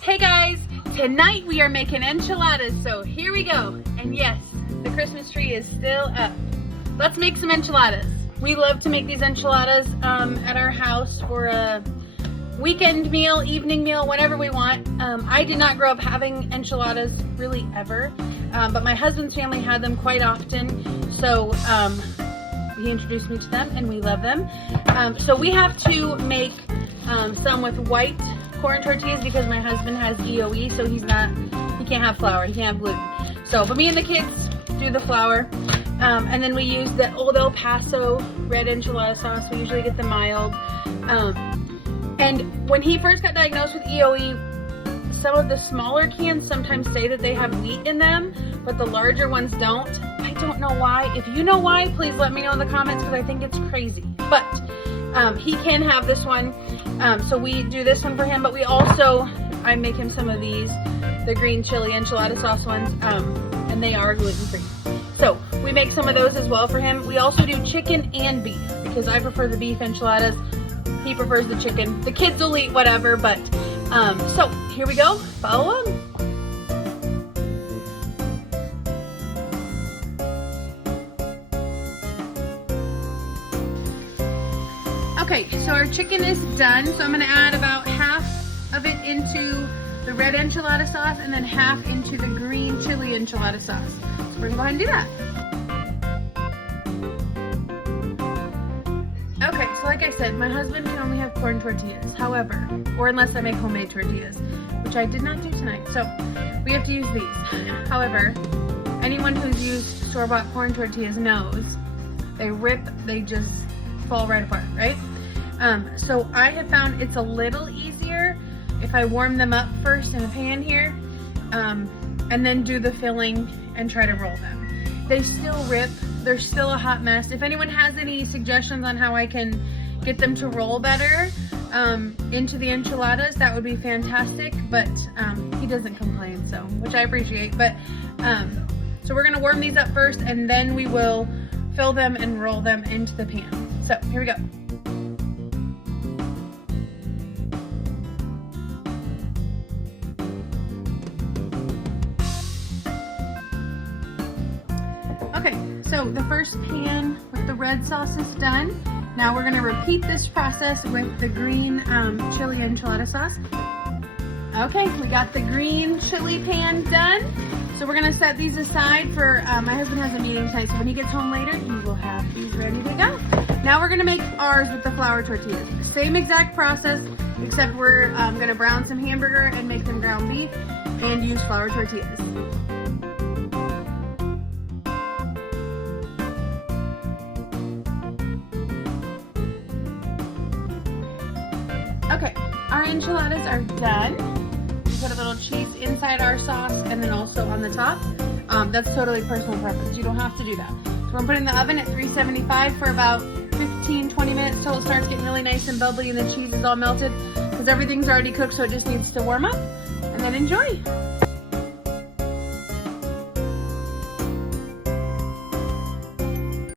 Hey guys, tonight we are making enchiladas, so here we go. And yes, the Christmas tree is still up. Let's make some enchiladas. We love to make these enchiladas at our house for a weekend meal, evening meal, whenever we want. I did not grow up having enchiladas really ever, but my husband's family had them quite often, so he introduced me to them and we love them. So we have to make some with white corn tortillas because my husband has EOE, so he can't have flour, he can't have gluten. So, but me and the kids do the flour, and then we use the Old El Paso red enchilada sauce. We usually get the mild. And when he first got diagnosed with EOE, some of the smaller cans sometimes say that they have wheat in them, but the larger ones don't. I don't know why. If you know why, please let me know in the comments because I think it's crazy. But he can have this one, so we do this one for him, but we also, I make him some of these, the green chili enchilada sauce ones, and they are gluten-free. So we make some of those as well for him. We also do chicken and beef because I prefer the beef enchiladas. He prefers the chicken. The kids will eat whatever, but so here we go. Follow along. Okay, so our chicken is done. So I'm gonna add about half of it into the red enchilada sauce and then half into the green chili enchilada sauce. So we're gonna go ahead and do that. Okay, so like I said, my husband can only have corn tortillas. However, or unless I make homemade tortillas, which I did not do tonight. So we have to use these. However, anyone who's used store-bought corn tortillas knows they rip, they just fall right apart, right? So I have found it's a little easier if I warm them up first in a pan here, and then do the filling and try to roll them. They still rip, they're still a hot mess. If anyone has any suggestions on how I can get them to roll better into the enchiladas, that would be fantastic, but he doesn't complain, so, which I appreciate. But so we're gonna warm these up first and then we will fill them and roll them into the pan. So here we go. Okay, so the first pan with the red sauce is done. Now we're gonna repeat this process with the green chili enchilada sauce. Okay, we got the green chili pan done. So we're gonna set these aside for, my husband has a meeting tonight, so when he gets home later, he will have these ready to go. Now we're gonna make ours with the flour tortillas. Same exact process, except we're gonna brown some hamburger and make them ground beef and use flour tortillas. Okay, our enchiladas are done. We put a little cheese inside our sauce and then also on the top. That's totally personal preference. You don't have to do that. So we're gonna put it in the oven at 375 for about 15-20 minutes till it starts getting really nice and bubbly and the cheese is all melted because everything's already cooked, so it just needs to warm up, and then enjoy.